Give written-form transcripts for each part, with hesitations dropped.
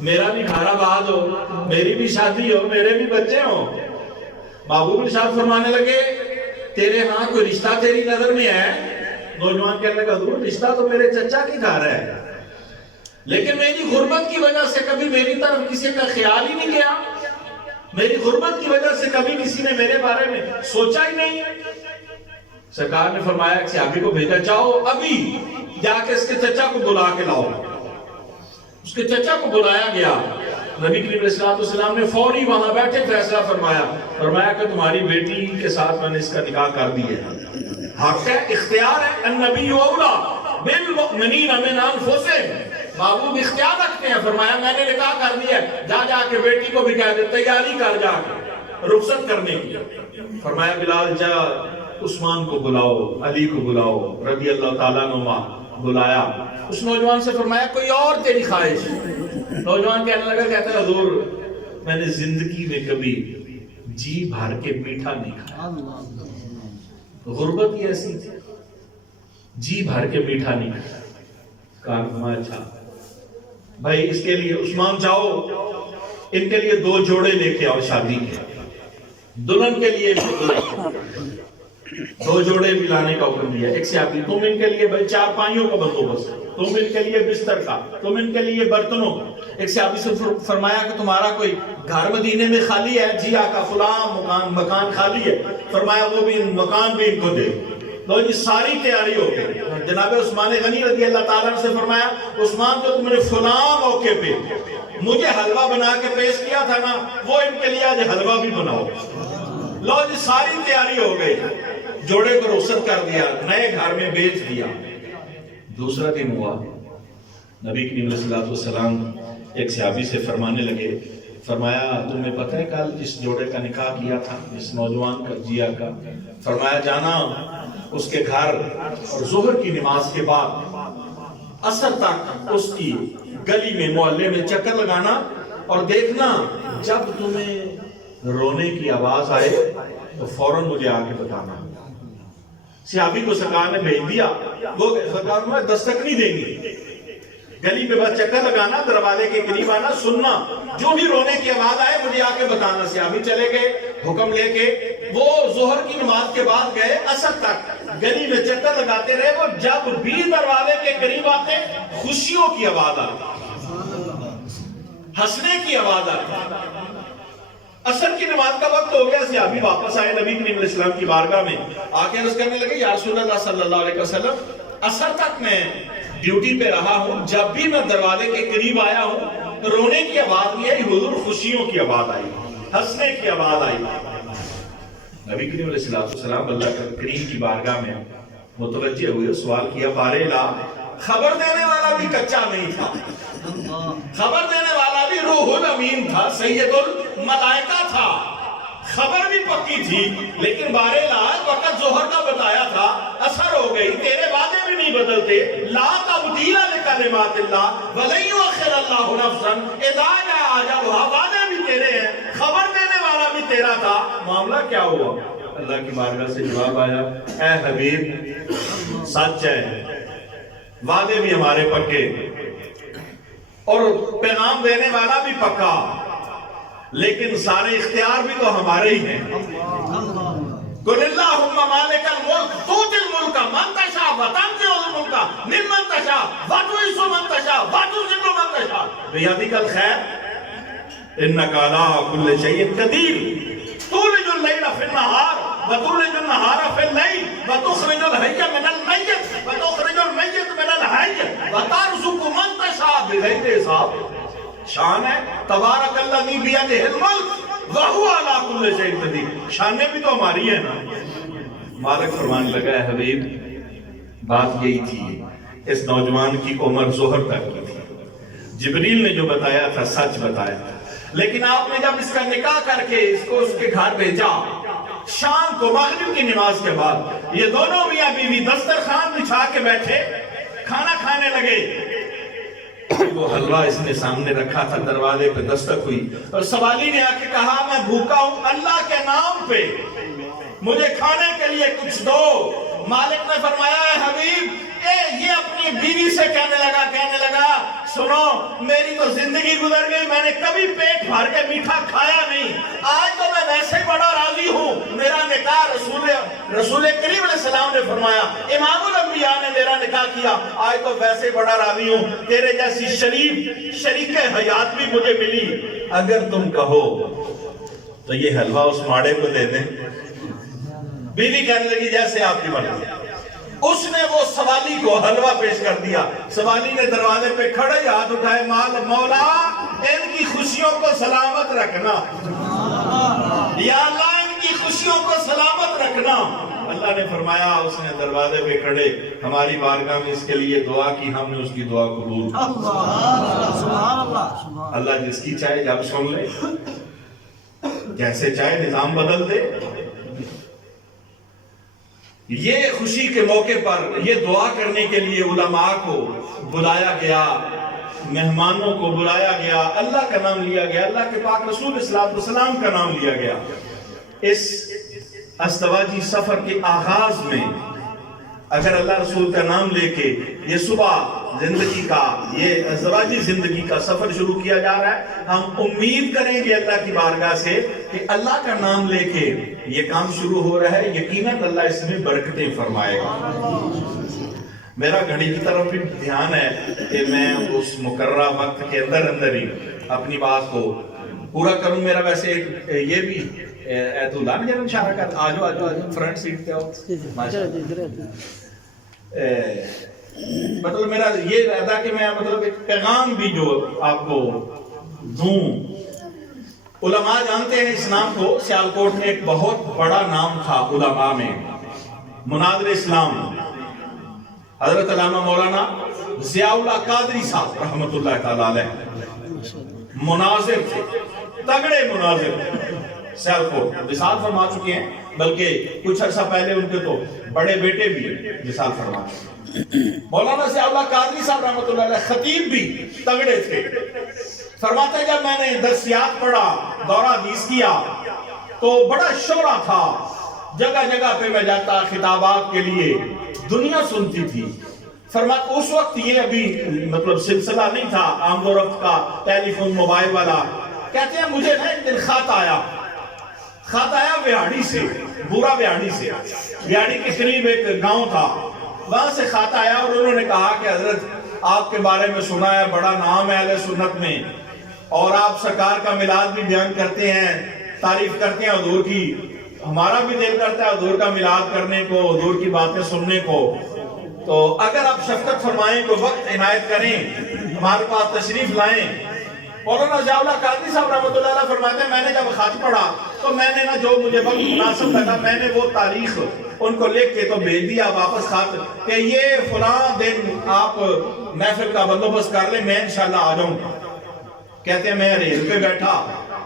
میرا بھی گھر آباد ہو، میری بھی شادی ہو، میرے بھی بچے ہوں۔ محبوب ارشاد فرمانے لگے تیرے ہاں کوئی رشتہ تیری نظر میں ہے؟ نوجوان کہنے لگا حضور رشتہ تو میرے چچا کی گھر ہے، لیکن میری غربت کی وجہ سے کبھی میری طرف کسی کا خیال ہی نہیں گیا، میری غربت کی وجہ سے کبھی کسی نے میرے بارے میں سوچا ہی نہیں۔ سرکار نے فرمایا کہ صحابی کو بھیجا جاؤ ابھی جا کے اس کے چچا کو بلا کے لاؤ۔ اس کے چچا کو بلایا گیا، نبی کریم علیہ السلام نے فوری وہاں بیٹھے فیصلہ فرمایا کہ تمہاری بیٹی کے ساتھ میں نے اس کا نکاح کر دیا ہے، حق ہے، اختیار ہے، النبی اولا بالمؤمنین من انفسہم، محبوب اختیار رکھتے ہیں۔ فرمایا میں نے نکاح کر دیا ہے، جا کے بیٹی کو بھی کہہ دے تیاری کر جا کے رخصت کرنے کی۔ فرمایا بلال جا عثمان کو بلاؤ، علی کو بلاؤ رضی اللہ تعالیٰ عنہما، بلایا۔ اس نوجوان سے فرمایا کوئی اور تیری خواہش؟ نوجوان کہنے لگا، کہتا ہے حضور میں نے زندگی میں کبھی جی بھر کے میٹھا نہیں کھایا، غربت ہی ایسی تھی، جی بھر کے میٹھا نہیں کھایا۔ کہا اچھا بھائی اس کے لیے عثمان جاؤ ان کے لیے 2 جوڑے لے کے آؤ شادی کے، دلہن کے لیے 2 جوڑے بھی لانے کا حکم دیا۔ ایک صحابی تم ان کے لیے بھائی 4 پائیوں کا بندوبست، تم ان کے لیے بستر کا، تم ان کے لیے برتنوں۔ ایک صحابی سے فرمایا کہ تمہارا کوئی گھر مدینے میں خالی ہے؟ جی آقا فلاں مکان خالی ہے۔ فرمایا وہ بھی مکان بھی ان کو دے۔ لو جی ساری تیاری ہو گئی۔ جناب عثمان غنی رضی اللہ تعالیٰ عنہ سے فرمایا عثمان جو تم نے فلاں موقع پہ مجھے حلوہ بنا کے پیش کیا تھا نا، وہ ان کے لیے آج حلوہ بھی بناؤ۔ لو جی ساری تیاری ہو گئی، جوڑے کو رخصت کر دیا، نئے گھر میں بیچ دیا۔ دوسرا دن ہوا، نبی کریم علیہ السلام ایک صحابی سے فرمانے لگے، فرمایا تمہیں پتہ ہے کل جس جوڑے کا نکاح کیا تھا جس نوجوان کا جیا کا، فرمایا جانا اس کے گھر اور ظہر کی نماز کے بعد عصر تک اس کی گلی میں محلے میں چکر لگانا اور دیکھنا جب تمہیں رونے کی آواز آئے تو فوراً مجھے آ کے بتانا۔ صحابی کو سرکار نے بھیج دیا، وہ سرکار میں دستک نہیں دیں گی، گلی میں بس چکر لگانا، دروازے کے قریب آنا، سننا، جو بھی رونے کی آواز آئے مجھے آ کے بتانا۔ صحابی چلے گئے حکم لے کے، وہ ظہر کی نماز کے بعد گئے، عصر تک گلی میں چکر لگاتے رہے۔ وہ جب بھی دروازے کے قریب آتے خوشیوں کی آواز آتی، ہنسنے کی آواز آتی۔ عصر کی نماز کا وقت ہو گیا، صحابی واپس آئے نبی کریم علیہ السلام کی بارگاہ میں، آ کے عرض کرنے لگے یا رسول اللہ صلی اللہ علیہ وسلم عصر تک میں ڈیوٹی پہ رہا ہوں، جب بھی میں دروازے کے قریب آیا ہوں رونے کی آواز نہیں آئی، حضور خوشیوں کی آواز آئی، ہنسنے کی آواز آئی۔ نبی کریم علیہ السلام اللہ کریم کی بارگاہ میں متوجہ ہوئے، سوال کیا بارے لا، خبر دینے والا بھی کچا نہیں تھا، خبر دینے والا بھی روح الامین تھا، سید الملائکہ تھا، خبر بھی پکی تھی، لیکن بارے لا وقت ظہر کا بتایا تھا، اثر ہو گئی، تیرے وعدے بھی نہیں بدلتے، لا تبدیل لکلمات اللہ ولن یؤخر اللہ نفسا اذا جاء اجلها، وعدے بھی تیرے ہیں، خبر دینے والا بھی تیرا تھا۔ معاملہ کیا ہوا؟ اللہ کی بارگاہ سے جواب آیا، اے حبیب سچ ہے، وعدے بھی ہمارے پکے اور پیغام دینے والا بھی پکا، لیکن سارے اختیار بھی تو ہمارے ہی ہیں۔ قل اللہم مالک الملک تؤتی الملک من تشاء وتنزع الملک ممن تشاء وتعز من تشاء وتذل من تشاء بیدک الخیر انک علی کل شیء قدیر تولج اللیل فی النہار وتولج النہار فی اللیل وتخرج الحی من المیت وتخرج المیت من الحی وترزق من تشاء بغیر حساب۔ شان ہے تبارک الذی بیدہ الملک وہو علی کل شیء قدیر، شانیں بھی تو ہماری ہیں نا۔ مالک فرمانے لگا ہے حبیب بات یہی تھی، اس نوجوان کی عمر ظہر تک کی تھی، جبریل نے جو بتایا تھا سچ بتایا تھا، لیکن آپ نے جب اس کا نکاح کر کے اس کو اس کے گھر بھیجا شام کو مغرب کی نماز کے بعد، یہ دونوں میاں بیوی دسترخوان بچھا کے بیٹھے کھانا کھانے لگے، وہ حلوہ اس نے سامنے رکھا تھا، دروازے پہ دستک ہوئی اور سوالی نے آ کے کہا میں بھوکا ہوں، اللہ کے نام پہ مجھے کھانے کے لیے کچھ دو۔ مالک نے فرمایا ہے حبیب یہ اپنی بیوی سے کہنے لگا سنو میری تو زندگی گزر گئی، میں نے کبھی پیٹ بھر کے میٹھا کھایا نہیں، آج تو میں ویسے بڑا راضی ہوں، میرا نکاح رسول کریم علیہ السلام نے فرمایا، امام الانبیاء نے میرا نکاح کیا، آج تو ویسے بڑا راضی ہوں، تیرے جیسی شریک حیات بھی مجھے ملی، اگر تم کہو تو یہ حلوہ اس ماڑے کو دے دیں۔ بیوی کہنے لگی جیسے آپ کی مرضی۔ اس نے وہ سوالی کو حلوہ پیش کر دیا، سوالی نے دروازے پہ کھڑے ہاتھ اٹھائے، مولا ان کی خوشیوں کو سلامت رکھنا، یا اللہ ان کی خوشیوں کو سلامت رکھنا۔ اللہ نے فرمایا، اس نے دروازے پہ کھڑے ہماری بارگاہ میں اس کے لیے دعا کی، ہم نے اس کی دعا قبول کی۔ اللہ جس کی چاہے جب سن لے، جیسے چاہے نظام بدل دے۔ یہ خوشی کے موقع پر یہ دعا کرنے کے لیے علماء کو بلایا گیا، مہمانوں کو بلایا گیا، اللہ کا نام لیا گیا، اللہ کے پاک رسول صلی اللہ علیہ وسلم کا نام لیا گیا۔ اس ازدواجی سفر کے آغاز میں اگر اللہ رسول کا نام لے کے یہ صبح زندگی کا، یہ ازدواجی زندگی کا سفر شروع کیا جا رہا ہے، ہم امید کریں گے اللہ کی بارگاہ سے کہ اللہ کا نام لے کے یہ کام شروع ہو رہا ہے، یقیناً اللہ اس میں برکتیں فرمائے گا۔ میرا گھڑی کی طرف بھی دھیان ہے کہ میں اس مقررہ وقت کے اندر ہی اپنی بات کو پورا کروں۔ میرا ویسے یہ بھی ایت اللہ نے جنہاں اشارہ کر آجو فرنٹ سیٹ پہ آؤ، مطلب میرا یہ رہتا کہ میں مطلب ایک پیغام بھی جو آپ کو دوں۔ علماء جانتے ہیں اس نام کو، سیالکوٹ میں ایک بہت بڑا نام تھا علماء میں، مناظر اسلام، حضرت علامہ مولانا ضیاء اللہ قادری صاحب رحمت اللہ تعالیٰ علیہ مناظر تھے، تگڑے مناظر، سیالکوٹ وصال فرما چکے ہیں، بلکہ کچھ عرصہ پہلے ان کے تو بڑے بیٹے بھی وصال فرما چکے۔ مولانا ضیاء اللہ قادری صاحب رحمت اللہ علیہ خطیب بھی تگڑے تھے، فرماتے ہیں جب میں نے درسیات پڑھا، دورہ حدیث کیا تو بڑا شورا تھا، جگہ جگہ پہ میں جاتا خطابات کے لیے، دنیا سنتی تھی۔ فرماتے اس وقت یہ ابھی مطلب سلسلہ نہیں تھا آمد و رفت کا، ٹیلی فون موبائل والا۔ کہتے ہیں مجھے نا ایک دن خط آیا ویاڑی سے، بورا ویاڑی سے، ویاڑی کے قریب ایک گاؤں تھا، وہاں سے خط آیا اور انہوں نے کہا کہ حضرت آپ کے بارے میں سنا ہے، بڑا نام ہے اہل سنت میں، اور آپ سرکار کا میلاد بھی بیان کرتے ہیں، تعریف کرتے ہیں حضور کی، ہمارا بھی دل کرتا ہے حضور کا میلاد کرنے کو، حضور کی باتیں سننے کو، تو اگر آپ شفقت فرمائیں کو وقت عنایت کریں، ہمارے پاس تشریف لائیں۔ مولانا ضیاء اللہ قادری صاحب رحمۃ اللہ علیہ فرماتے ہیں میں نے جب خط پڑھا تو میں نے نا جو مجھے وقت مناسب لگا میں نے وہ تاریخ ان کو لکھ کے تو بھیج دیا واپس خط کہ یہ فلاں دن آپ محفل کا بندوبست کر لیں، میں انشاءاللہ آ جاؤں گا۔ کہتے ہیں میں ریل پہ بیٹھا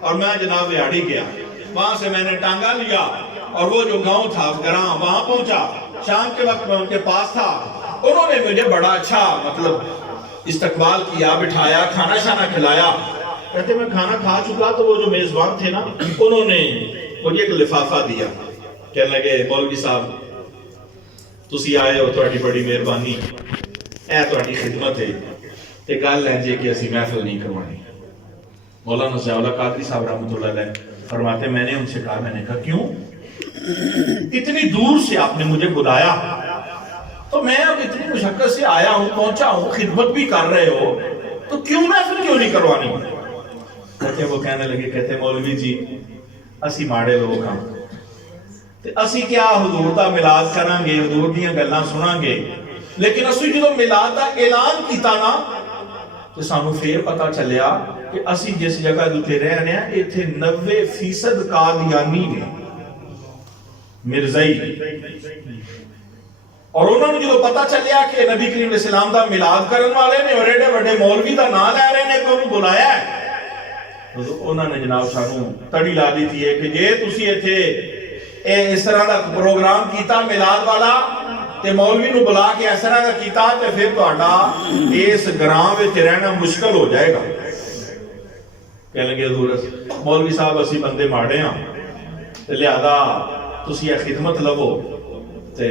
اور میں جناب ویاڑی گیا، وہاں سے میں نے ٹانگا لیا اور وہ جو گاؤں تھا گراں وہاں پہنچا، شام کے وقت میں ان کے پاس تھا، انہوں نے مجھے بڑا اچھا مطلب استقبال کیا، بٹھایا، کھانا شانا کھلایا۔ کہتے میں کھانا کھا چکا تو وہ جو میزبان تھے نا انہوں نے مجھے ایک لفافہ دیا، کہنے لگے مولوی صاحب تسی آئے ہو، تہاڈی بڑی مہربانی، اے تہاڈی خدمت ہے، تے گل ہے جے کہ اسی محفل نہیں کروانی۔ مولانا ضیاء اللہ قادری صاحب رحمۃ اللہ علیہ فرماتے میں نے ان سے کہا، میں نے کہا کیوں اتنی دور سے آپ نے مجھے بلایا، تو میں اب اتنی مشقت سے آیا ہوں، پہنچا ہوں، خدمت بھی کر رہے ہو، تو کیوں محفل کیوں نہیں کروانی؟ کہتے وہ کہنے لگے، کہتے مولوی جی اسی ماڑے لوگ ہاں تے اسی کیا حضور دا میلاد کریں گے، حضور دیاں گلاں سناں گے، لیکن اسی جدوں میلاد دا اعلان کیتا نا تو سانو پھر پتہ چلیا کہ اسی جس جگہ تے رہنے ہیں ایتھے 90% قادیانی نے، مرزائی، اور انہوں نے جو پتہ چلیا کہ نبی کریم علیہ السلام دا میلاد کرن والے نے اور ایڈے بڑے مولوی دا نام لے رہے نے کو بلایا ہے، تو انہوں نے جناب سانو تڑی لا دی تھی کہ جے تسی ایتھے اس طرح دا پروگرام کیتا میلاد والا تے مولوی نو بلا کے اس طرح دا کیتا تے پھر تہاڈا اس گراں وچ رہنا مشکل ہو جائے گا۔ کہنے لگے حضور مولوی صاحب اسی بندے ماڑے ہاں تے لہذا تسی یہ خدمت لو تے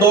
2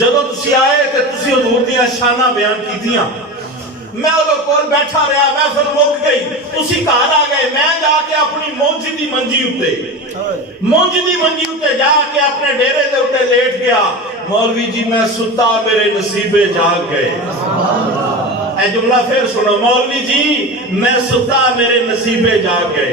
ਜਦੋਂ ਤੁਸੀਂ ਆਏ ਤੇ ਤੁਸੀਂ ਹਜ਼ੂਰ ਦੀਆਂ ਸ਼ਾਨਾਂ ਬਿਆਨ ਕੀਤੀਆਂ, ਮੈਂ ਉਹਦੇ ਕੋਲ ਬੈਠਾ ਰਿਹਾ, ਮੈਂ ਫਿਰ ਮੁੱਕ ਗਈ, ਤੁਸੀਂ ਘਰ ਆ ਗਏ, ਮੈਂ ਜਾ ਕੇ ਆਪਣੀ ਮੌਂਜ ਦੀ ਮੰਜੀ ਉੱਤੇ ਜਾ ਕੇ ਆਪਣੇ ਡੇਰੇ ਦੇ ਉੱਤੇ ਲੇਟ ਗਿਆ। ਮੌਲਵੀ ਜੀ ਮੈਂ ਸੁੱਤਾ, ਮੇਰੇ ਨਸੀਬੇ ਜਾਗ ਗਏ। ਇਹ ਜੁਮਲਾ ਫਿਰ ਸੁਣੋ, ਮੌਲਵੀ ਜੀ ਮੈਂ ਸੁੱਤਾ, ਮੇਰੇ ਨਸੀਬੇ ਜਾਗ ਗਏ।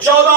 14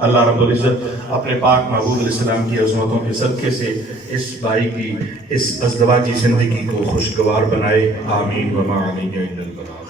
اللہ رب العزت اپنے پاک محبوب علیہ السلام کی عظمتوں کے صدقے سے اس بھائی کی اس ازدواجی زندگی کو خوشگوار بنائے، آمین وما علیہ الا البلاغ۔